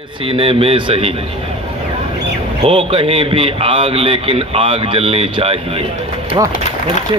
सीने में सही हो कहीं भी आग, लेकिन आग जलनी चाहिए। वाह, अच्छे।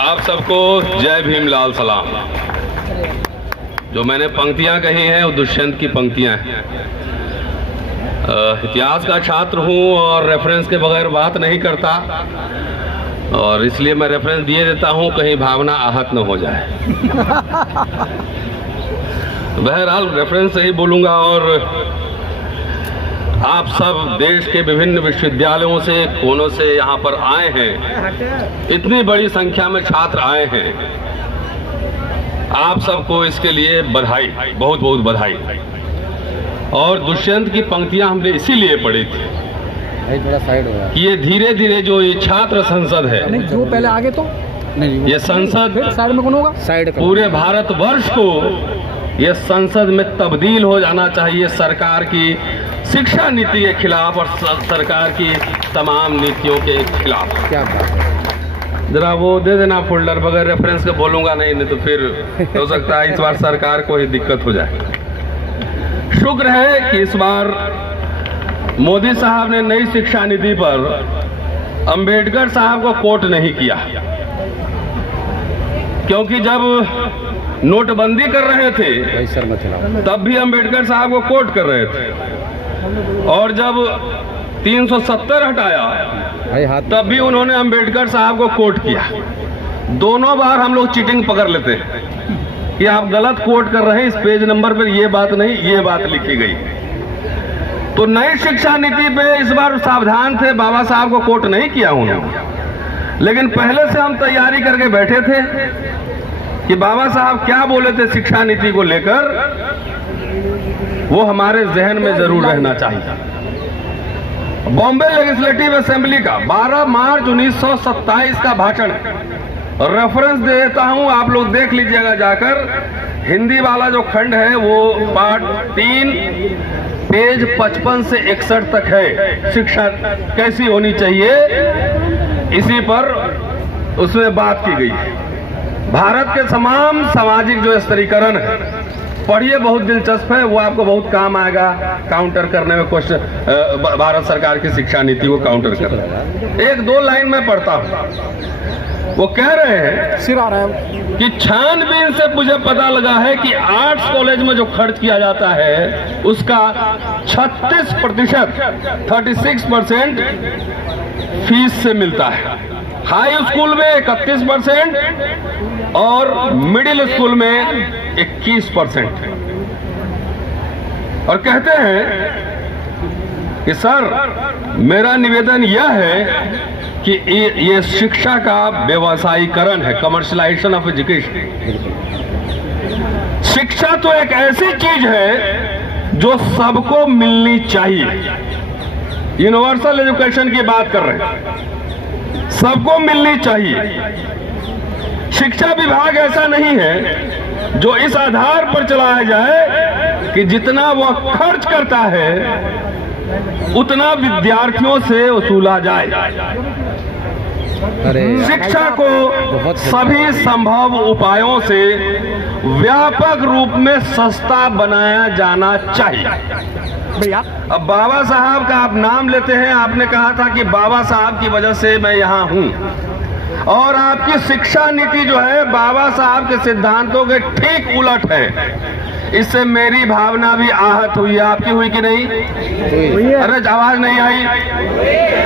आप सबको जय भीम, लाल सलाम। जो मैंने पंक्तियां कही हैं वो दुष्यंत की पंक्तियां हैं। इतिहास का छात्र हूं और रेफरेंस के बगैर बात नहीं करता, और इसलिए मैं रेफरेंस दिए देता हूं, कहीं भावना आहत न हो जाए। बहरहाल रेफरेंस से ही बोलूंगा। और आप सब देश के विभिन्न विश्वविद्यालयों से, कोनों से यहाँ पर आए हैं, इतनी बड़ी संख्या में छात्र आए हैं। आप सबको इसके लिए बधाई, बहुत बहुत बधाई। और दुष्यंत की पंक्तियां हमने इसीलिए पढ़ी थी थोड़ा साइड हो कि ये धीरे धीरे जो ये छात्र संसद है, नहीं जो पहले आगे तो नहीं, ये संसद साइड में कौन होगा? साइड पूरे भारतवर्ष को ये संसद में तब्दील हो जाना चाहिए सरकार की शिक्षा नीति के खिलाफ और सरकार की तमाम नीतियों के खिलाफ। क्या बात है। जरा वो दे देना फोल्डर, बगैर रेफरेंस के बोलूंगा नहीं तो फिर हो सकता है इस बार सरकार को ही दिक्कत हो जाए। शुक्र है कि इस बार मोदी साहब ने नई शिक्षा नीति पर अंबेडकर साहब को कोट नहीं किया, क्योंकि जब नोटबंदी कर रहे थे तब भी अंबेडकर साहब को कोट कर रहे थे, और जब 370 हटाया तब भी उन्होंने अंबेडकर साहब को कोट किया। दोनों बार हम लोग चीटिंग पकड़ लेते हैं कि आप गलत कोट कर रहे हैं, इस पेज नंबर पर ये बात नहीं, ये बात लिखी गई। तो नई शिक्षा नीति पे इस बार सावधान थे, बाबा साहब को कोट नहीं किया उन्होंने, लेकिन पहले से हम तैयारी करके बैठे थे कि बाबा साहब क्या बोले थे शिक्षा नीति को लेकर, वो हमारे जहन में जरूर रहना चाहिए। बॉम्बे लेजिस्लेटिव असेंबली का 12 मार्च 1927 का भाषण, रेफरेंस दे देता हूं, आप लोग देख लीजिएगा जाकर। हिंदी वाला जो खंड है वो पार्ट 3 पेज 55 से 61 तक है। शिक्षा कैसी होनी चाहिए, इसी पर उसमें बात की गई है। भारत के तमाम सामाजिक जो स्तरीकरण है, पढ़िए, बहुत दिलचस्प है, वो आपको बहुत काम आएगा काउंटर करने में, क्वेश्चन भारत सरकार की शिक्षा नीति को काउंटर करने। एक दो लाइन में पढ़ता हूं। वो कह रहे हैं कि छानबीन से मुझे पता लगा है कि आर्ट्स कॉलेज में जो खर्च किया जाता है उसका 36%, 36% फीस से मिलता है, हाई स्कूल में 31% और मिडिल स्कूल में 21%। और कहते हैं कि सर मेरा निवेदन यह है कि ये शिक्षा का व्यवसायीकरण है, कमर्शलाइजेशन ऑफ एजुकेशन। शिक्षा तो एक ऐसी चीज है जो सबको मिलनी चाहिए। यूनिवर्सल एजुकेशन की बात कर रहे हैं, सबको मिलनी चाहिए। शिक्षा विभाग ऐसा नहीं है जो इस आधार पर चलाया जाए कि जितना वह खर्च करता है उतना विद्यार्थियों से वसूला जाए। शिक्षा को सभी संभव उपायों से व्यापक रूप में सस्ता बनाया जाना चाहिए। अब बाबा साहब का आप नाम लेते हैं, आपने कहा था कि बाबा साहब की वजह से मैं यहाँ हूँ, और आपकी शिक्षा नीति जो है बाबा साहब के सिद्धांतों के ठीक उलट है। इससे मेरी भावना भी आहत हुई है। आपकी हुई कि नहीं हुई? अरे आवाज नहीं आई,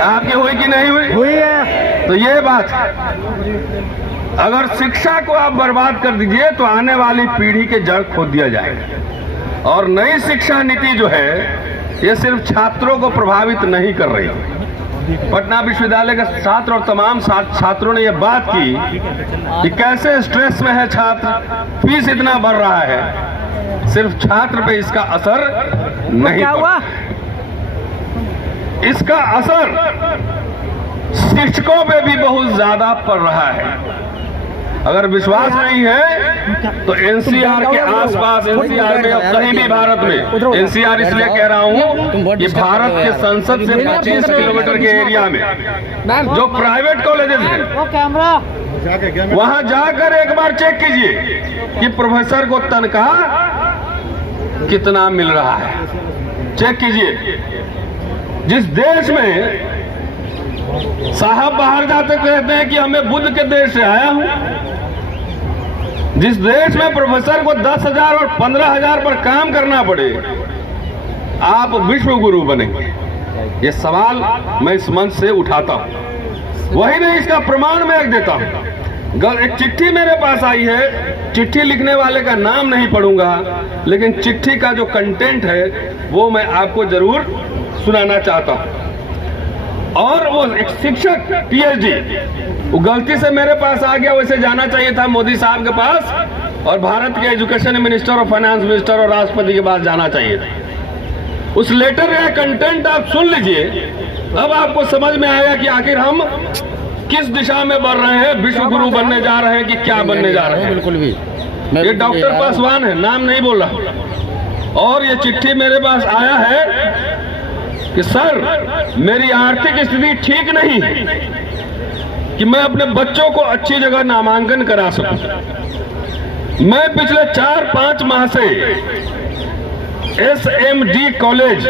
आपकी हुई कि नहीं हुई? हुई है। तो ये बात, अगर शिक्षा को आप बर्बाद कर दीजिए तो आने वाली पीढ़ी के जड़ खोद दिया जाएगा। और नई शिक्षा नीति जो है ये सिर्फ छात्रों को प्रभावित नहीं कर रही। पटना विश्वविद्यालय के छात्र और तमाम छात्रों ने यह बात की कि कैसे स्ट्रेस में है छात्र, फीस इतना बढ़ रहा है, सिर्फ छात्र पे इसका असर नहीं पड़ा, इसका असर शिक्षकों पे भी बहुत ज्यादा पड़ रहा है। अगर विश्वास नहीं है तो एनसीआर के आसपास, एनसीआर में, कहीं भी भारत में, एनसीआर इसलिए कह रहा हूँ कि भारत के संसद से 25 किलोमीटर के एरिया में जो प्राइवेट कॉलेजेस हैं, वहां जाकर एक बार चेक कीजिए कि प्रोफेसर को तनख्वाह कितना मिल रहा है। चेक कीजिए, जिस देश में साहब बाहर जाते कहते हैं कि हमें बुद्ध के देश से आया हूं, जिस देश में प्रोफेसर को 10,000 और 15,000 पर काम करना पड़े, आप विश्व गुरु बनेंगे। ये सवाल मैं इस मंच से उठाता हूं। वही नहीं, इसका प्रमाण मैं एक देता हूं। एक चिट्ठी मेरे पास आई है, चिट्ठी लिखने वाले का नाम नहीं पढ़ूंगा, लेकिन चिट्ठी का जो कंटेंट है वो मैं आपको जरूर सुनाना चाहता हूं। और वो एक शिक्षक पीएचडी, वो गलती से मेरे पास आ गया, वैसे जाना चाहिए था मोदी साहब के पास और भारत के एजुकेशन मिनिस्टर और फाइनेंस मिनिस्टर और राष्ट्रपति के पास जाना चाहिए था। उस लेटर का कंटेंट आप सुन लीजिए, अब आपको समझ में आएगा कि आखिर हम किस दिशा में बढ़ रहे हैं, विश्व गुरु बनने जा रहे हैं कि क्या बनने जा रहे हैं। बिल्कुल भी ये डॉक्टर पासवान है, नाम नहीं बोल रहा। और ये चिट्ठी मेरे पास आया है कि सर, मेरी आर्थिक स्थिति ठीक नहीं कि मैं अपने बच्चों को अच्छी जगह नामांकन करा सकूं। मैं पिछले 4-5 माह से SMD कॉलेज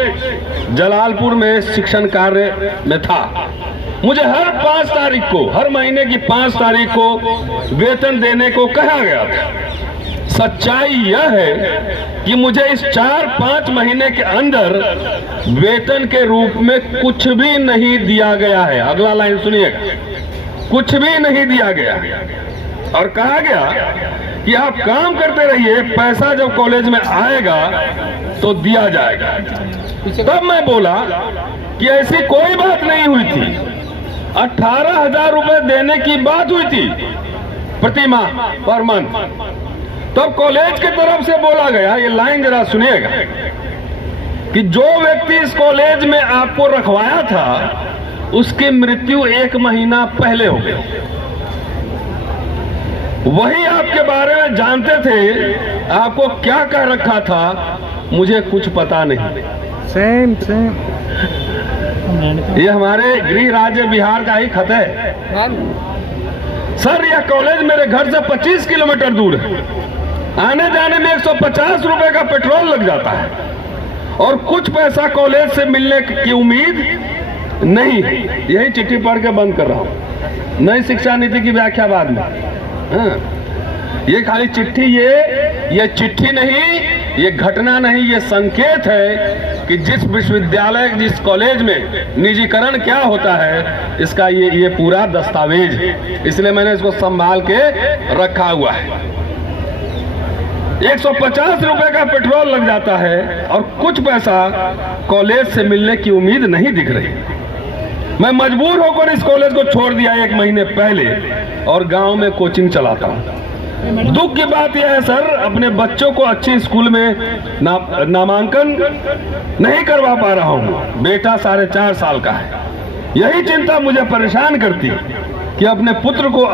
जलालपुर में शिक्षण कार्य में था। मुझे हर 5 तारीख को, हर महीने की 5 तारीख को वेतन देने को कहा गया था। सच्चाई यह है कि मुझे इस 4-5 महीने के अंदर वेतन के रूप में कुछ भी नहीं दिया गया है। अगला लाइन सुनिएगा, कुछ भी नहीं दिया गया और कहा गया कि आप काम करते रहिए, पैसा जब कॉलेज में आएगा तो दिया जाएगा। तब मैं बोला कि ऐसी कोई बात नहीं हुई थी। 18,000 रुपए देने की बात हुई थी प्रति माह, पर मंथ। तब कॉलेज की तरफ से बोला गया, ये लाइन जरा सुनिएगा, कि जो व्यक्ति इस कॉलेज में आपको रखवाया था उसकी मृत्यु 1 महीना पहले हो गई। वही आपके बारे में जानते थे, आपको क्या कह रखा था मुझे कुछ पता नहीं। सेम ये हमारे गृह राज्य बिहार का ही खत है। सर, यह कॉलेज मेरे घर से 25 किलोमीटर दूर है। आने जाने में 150 रुपए का पेट्रोल लग जाता है और कुछ पैसा कॉलेज से मिलने की उम्मीद नहीं। यही चिट्ठी पढ़ के बंद कर रहा हूँ। नई शिक्षा नीति की व्याख्या बाद में। हाँ, ये खाली चिट्ठी, ये चिट्ठी नहीं, ये घटना नहीं, ये संकेत है कि जिस विश्वविद्यालय, जिस कॉलेज में निजीकरण क्या होता है, इसका ये पूरा दस्तावेज है। इसलिए मैंने इसको संभाल के रखा हुआ है। 150 रुपए का पेट्रोल लग जाता है और कुछ पैसा कॉलेज से मिलने की उम्मीद नहीं दिख रही। मैं मजबूर होकर इस कॉलेज को छोड़ दिया 1 महीने पहले और गांव में कोचिंग चलाता हूं। दुख की बात यह है सर, अपने बच्चों को अच्छी स्कूल में नामांकन नहीं करवा पा रहा हूं। बेटा 4.5 साल का है। यही चिंता मुझे परेशान करती कि अपने पुत्र को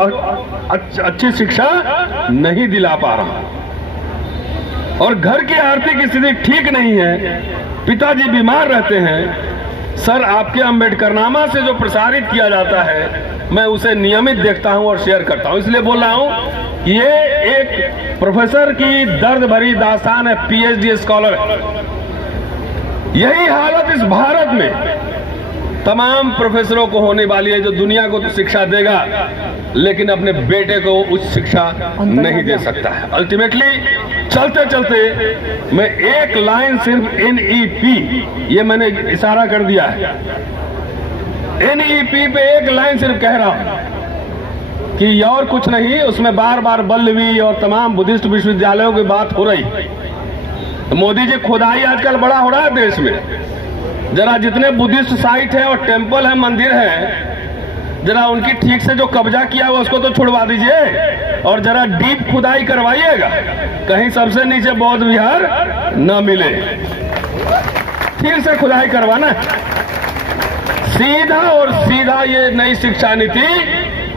अच्छी शिक्षा नहीं दिला पा रहा और घर की आर्थिक स्थिति ठीक नहीं है। पिताजी बीमार रहते हैं। सर, आपके अम्बेडकरनामा से जो प्रसारित किया जाता है मैं उसे नियमित देखता हूं और शेयर करता हूं। इसलिए बोल रहा हूं, ये एक प्रोफेसर की दर्द भरी दास्तान है, पीएचडी स्कॉलर है। यही हालत इस भारत में तमाम प्रोफेसरों को होने वाली है, जो दुनिया को तो शिक्षा देगा लेकिन अपने बेटे को उच्च शिक्षा नहीं दे सकता है। अल्टीमेटली चलते चलते मैं एक लाइन सिर्फ NEP, ये मैंने इशारा कर दिया है, NEP पे एक लाइन सिर्फ कह रहा हूं कि और कुछ नहीं। उसमें बार बार बल्लवी और तमाम बुद्धिस्ट विश्वविद्यालयों की बात हो रही। मोदी जी, खुदाई आजकल बड़ा हो रहा है देश में। जरा जितने बुद्धिस्ट साइट है और टेम्पल है, मंदिर है, जरा उनकी ठीक से जो कब्जा किया हुआ उसको तो छुड़वा दीजिए और जरा डीप खुदाई करवाइएगा, कहीं सबसे नीचे बौद्ध विहार न मिले। ठीक से खुदाई करवाना, सीधा और सीधा। ये नई शिक्षा नीति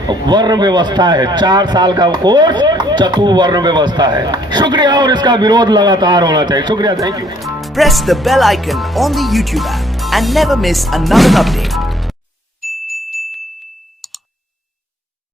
वर्ण व्यवस्था है, 4 साल का कोर्स चतुर्वर्ण व्यवस्था है। शुक्रिया, और इसका विरोध लगातार होना चाहिए। शुक्रिया, thank you. Press the bell icon on the YouTube app and never miss another update.